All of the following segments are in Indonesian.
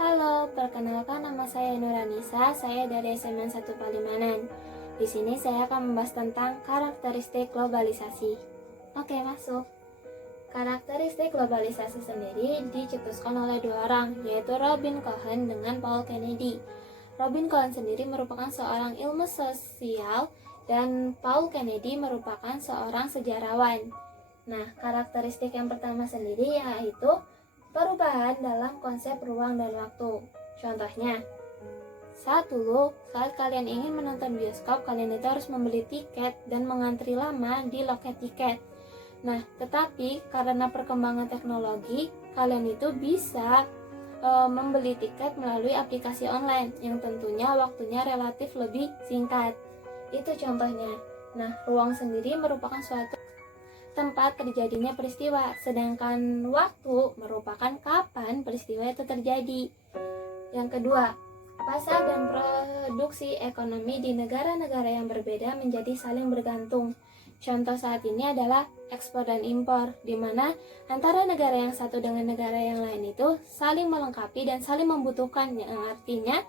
Halo, perkenalkan nama saya Nuranisa, saya dari SMN 1 Palimanan. Di sini saya akan membahas tentang karakteristik globalisasi. Oke, masuk. Karakteristik globalisasi sendiri dicetuskan oleh dua orang, yaitu Robin Cohen dengan Paul Kennedy. Robin Cohen sendiri merupakan seorang ilmu sosial dan Paul Kennedy merupakan seorang sejarawan. Nah, karakteristik yang pertama sendiri yaitu perubahan dalam konsep ruang dan waktu. Contohnya, saat kalian ingin menonton bioskop, kalian itu harus membeli tiket dan mengantri lama di loket tiket. Nah, tetapi karena perkembangan teknologi, kalian itu bisa membeli tiket melalui aplikasi online yang tentunya waktunya relatif lebih singkat. Itu contohnya. Nah, ruang sendiri merupakan suatu tempat terjadinya peristiwa, sedangkan waktu merupakan kapan peristiwa itu terjadi. Yang kedua, pasar dan produksi ekonomi di negara-negara yang berbeda menjadi saling bergantung. Contoh saat ini adalah ekspor dan impor, di mana antara negara yang satu dengan negara yang lain itu saling melengkapi dan saling membutuhkan, yang artinya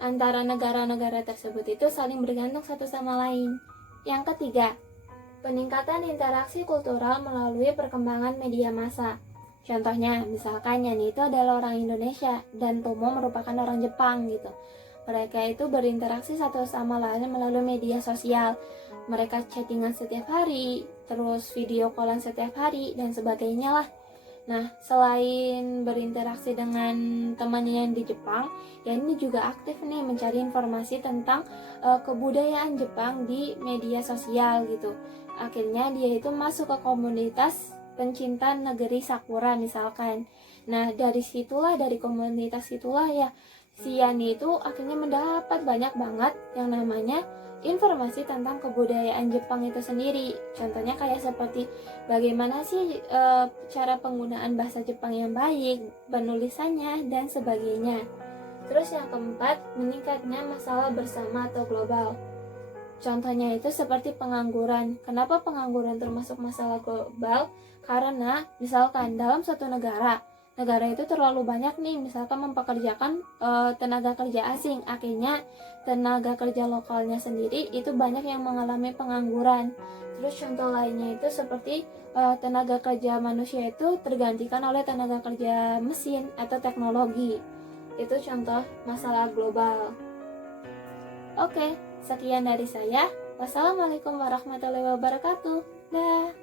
antara negara-negara tersebut itu saling bergantung satu sama lain. Yang ketiga, peningkatan interaksi kultural melalui perkembangan media massa. Contohnya, misalkan Yani itu adalah orang Indonesia dan Tomo merupakan orang Jepang gitu. Mereka itu berinteraksi satu sama lain melalui media sosial. Mereka chattingan setiap hari, terus video callan setiap hari, dan sebagainya lah. Nah, selain berinteraksi dengan temannya yang di Jepang, Yani juga aktif nih mencari informasi tentang kebudayaan Jepang di media sosial gitu. Akhirnya dia itu masuk ke komunitas pencinta negeri Sakura misalkan. Nah, dari komunitas itulah ya si Yani itu akhirnya mendapat banyak banget yang namanya informasi tentang kebudayaan Jepang itu sendiri. Contohnya kayak seperti bagaimana sih cara penggunaan bahasa Jepang yang baik, penulisannya, dan sebagainya. Terus yang keempat, meningkatnya masalah bersama atau global. Contohnya itu seperti pengangguran. Kenapa pengangguran termasuk masalah global? Karena misalkan dalam suatu negara itu terlalu banyak nih misalkan mempekerjakan tenaga kerja asing, akhirnya tenaga kerja lokalnya sendiri itu banyak yang mengalami pengangguran. Terus contoh lainnya itu seperti tenaga kerja manusia itu tergantikan oleh tenaga kerja mesin atau teknologi. Itu contoh masalah global. Oke, sekian dari saya. Wassalamualaikum warahmatullahi wabarakatuh. Dah.